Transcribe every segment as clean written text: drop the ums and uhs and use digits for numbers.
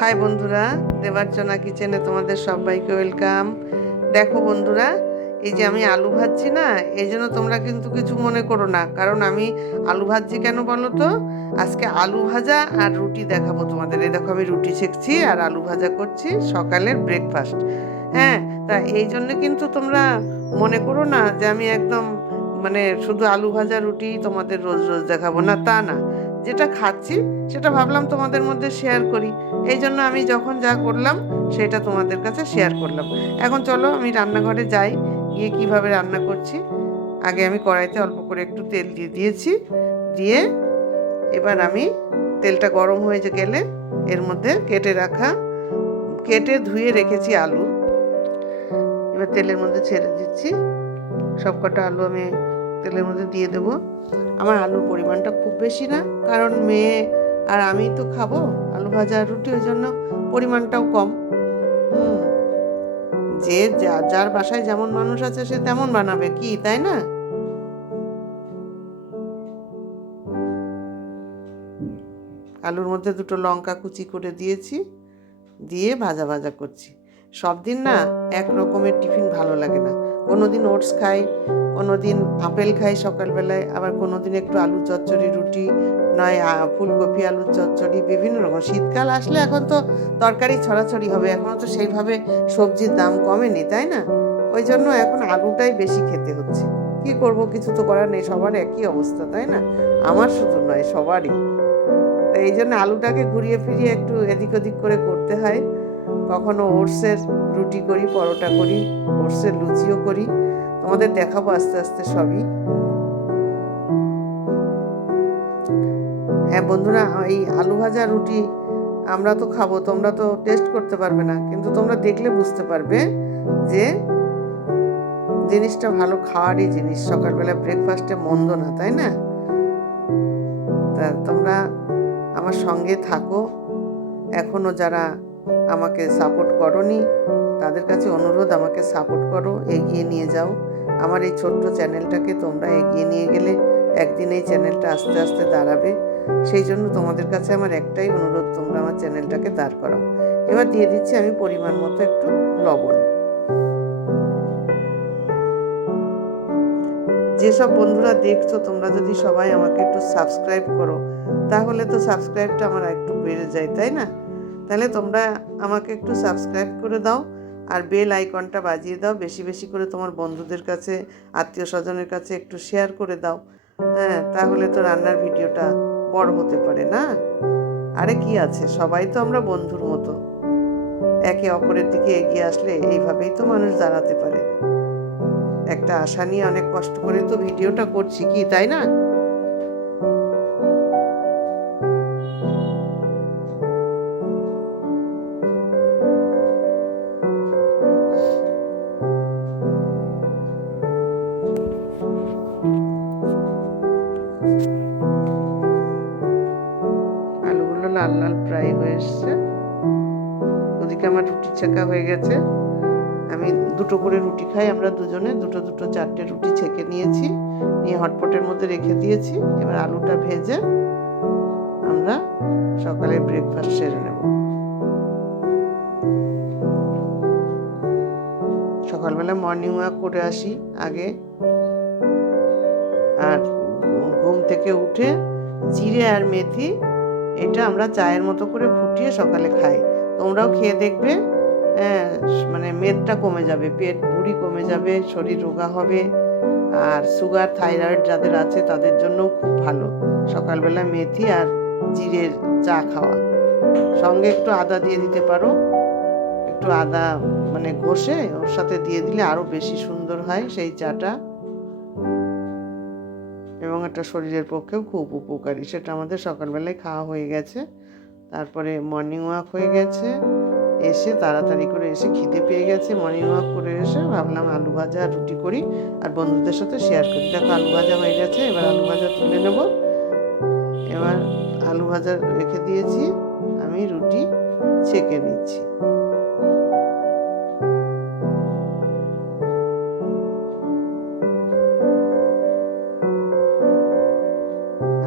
High বন্ধুরা, দেবারচনা কিচেনে তোমাদের সবাইকে ওয়েলকাম। দেখো বন্ধুরা, এই যে আমি আলু ভাজছি না, এই জন্য তোমরা কিন্তু কিছু মনে করো না, কারণ আমি আলু ভাজছি কেন বলো তো? আজকে আলু ভাজা আর রুটি দেখাবো তোমাদের। এই দেখো আমি রুটি সেঁকছি আর আলু ভাজা করছি, সকালের ব্রেকফাস্ট। হ্যাঁ, তা এই জন্য কিন্তু তোমরা মনে করো না যে আমি একদম শুধু আলু ভাজা রুটি তোমাদের রোজ রোজ দেখাবো না, তা না। যেটা খাচ্ছি সেটা ভাবলাম তোমাদের মধ্যে শেয়ার করি। এই জন্য আমি যখন যা করলাম সেটা তোমাদের কাছে শেয়ার করলাম। এখন চলো আমি রান্নাঘরে যাই, গিয়ে কিভাবে রান্না করছি। আগে আমি কড়াইতে অল্প করে একটু তেল দিয়ে দিয়েছি, দিয়ে এবার আমি তেলটা গরম হয়ে গেলে এর মধ্যে কেটে ধুয়ে রেখেছি আলু এবার তেলের মধ্যে ছেড়ে দিচ্ছি। সবকটা আলু আমি তেলের মধ্যে দিয়ে দেবো। আমার আলুর পরিমাণটা খুব বেশি না, কারণ মেয়ে আর আমি তো খাবো আলু ভাজা আর রুটি, ওই জন্য পরিমাণটাও কম। হুম, যে যার বাসায় যেমন মানুষ আছে সে তেমন বানাবে, কি তাই না? আলুর মধ্যে দুটো লঙ্কা কুচি করে দিয়েছি, দিয়ে ভাজা ভাজা করছি। সব দিন না এক রকমের টিফিন ভালো লাগে না। কোনো দিন ওটস খাই, কোনো দিন আপেল খাই সকালবেলায়, আবার কোনো দিন একটু আলু চচ্চড়ি রুটি, নয় ফুলকপি আলুর চচ্চড়ি, বিভিন্ন রকম। শীতকাল আসলে এখন তো তরকারি ছড়াছড়ি হবে, এখনও তো সেইভাবে সবজির দাম কমেনি, তাই না? ওই জন্য এখন আলুটাই বেশি খেতে হচ্ছে। কি করব, কিছু তো করার নেই, সবার একই অবস্থা, তাই না? আমার শুধু নয়, সবারই। তো এই জন্য আলুটাকে ঘুরিয়ে ফিরিয়ে একটু এদিক ওদিক করে করতে হয়। কখনো ওটসের রুটি করি, পরোটা করি, ওটসের লুচিও করি। তোমাদের দেখাবো আস্তে আস্তে সবই। হ্যাঁ বন্ধুরা, এই আলু ভাজা রুটি আমরা তো খাবো, তোমরা তো টেস্ট করতে পারবে না, কিন্তু তোমরা দেখলে বুঝতে পারবে যে জিনিসটা ভালো খাওয়ারই জিনিস, সকালবেলা ব্রেকফাস্টে মন্দ না, তাই না? তা তোমরা আমার সঙ্গে থাকো। এখনও যারা আমাকে সাপোর্ট করোনি তাদের কাছে অনুরোধ, আমাকে সাপোর্ট করো, এগিয়ে নিয়ে যাও আমার এই ছোট্ট চ্যানেলটাকে। তোমরা এগিয়ে নিয়ে গেলে একদিন এই চ্যানেলটা আস্তে আস্তে দাঁড়াবে। সেই জন্য তোমাদের কাছে আমার একটাই অনুরোধ, তোমরা আমার চ্যানেলটাকে দাঁড় করাও। এবার দিয়ে দিচ্ছি আমি পরিমাণ মতো একটু লবণ। যেসব বন্ধুরা দেখছো তোমরা যদি সবাই আমাকে একটু সাবস্ক্রাইব করো, তাহলে তো সাবস্ক্রাইবটা আমার একটু বেড়ে যায়, তাই না? তাহলে তোমরা আমাকে একটু সাবস্ক্রাইব করে দাও আর বেল আইকনটা বাজিয়ে দাও। বেশি বেশি করে তোমার বন্ধুদের কাছে, আত্মীয় স্বজনের কাছে একটু শেয়ার করে দাও। হ্যাঁ, তাহলে তো রান্নার ভিডিওটা বড় হতে পারে না? আরে কি আছে, সবাই তো আমরা বন্ধুর মতো, একে অপরের দিকে এগিয়ে আসলে এইভাবেই তো মানুষ দাঁড়াতে পারে। একটা আশা নিয়ে অনেক কষ্ট করে তো ভিডিওটা করছি, কি তাই না? আলুগুলো লাল লাল ফ্রাই হয়ে এসছে। ওদিকে আমার রুটি ছেঁকা হয়ে গেছে। আমি দুটো করে রুটি খাই, আমরা দুজনে দুটো দুটো চারটে রুটি ছেঁকে নিয়েছি, নিয়ে হটপটের মধ্যে রেখে দিয়েছি। এবার আলুটা ভেজে আমরা সকালে ব্রেকফাস্ট সেরে নেব। সকালবেলা মর্নিং ওয়াক করে আসি আগে, আর ঘুম থেকে উঠে জিরে আর মেথি এটা আমরা চায়ের মতো করে ফুটিয়ে সকালে খাই। তোমরাও খেয়ে দেখবে। হ্যাঁ, মেদটা কমে যাবে, পেট ভুঁড়ি কমে যাবে, শরীর রোগা হবে। আর সুগার থাইরয়েড যাদের আছে তাদের জন্যও খুব ভালো সকালবেলা মেথি আর জিরের চা খাওয়া। সঙ্গে একটু আদা দিয়ে দিতে পারো, একটু আদা ঘষে ওর সাথে দিয়ে দিলে আরও বেশি সুন্দর হয় সেই চাটা, এবং এটা শরীরের পক্ষেও খুব উপকারী। সেটা আমাদের সকালবেলায় খাওয়া হয়ে গেছে। তারপরে মর্নিং ওয়াক হয়ে গেছে, এসে তাড়াতাড়ি করে এসে খিদে পেয়ে গেছে, মর্নিং ওয়াক করে এসে ভাবলাম আলু ভাজা আর রুটি করি আর বন্ধুদের সাথে শেয়ার করি। দেখো আলু ভাজা হয়ে গেছে, এবার আলু ভাজা তুলে নেব। এবার আলু ভাজা রেখে দিয়েছি, আমি রুটি ছেঁকে নিচ্ছি।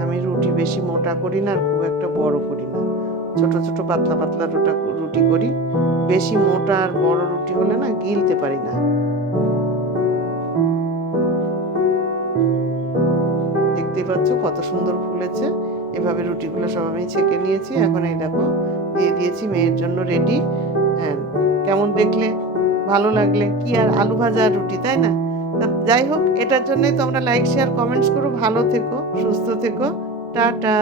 আমি রুটি বেশি মোটা করি না আর খুব একটা বড় করি না, ছোট ছোট পাতলা পাতলা রুটি করি। বেশি মোটা আর বড় রুটি হলে না গিলতে পারি না। দেখতেই পাচ্ছ কত সুন্দর ফুলেছে। এভাবে রুটিগুলো সব আমি ছেঁকে নিয়েছি। এখন এই দেখো দিয়ে দিয়েছি, মেয়ের জন্য রেডি। হ্যাঁ, কেমন দেখলে? ভালো লাগলে? কি আর আলু ভাজা আর রুটি, তাই না? যাই হোক, এটার জন্যই তোমরা লাইক শেয়ার কমেন্টস করো। ভালো থেকো, সুস্থ থেকো। টাটা।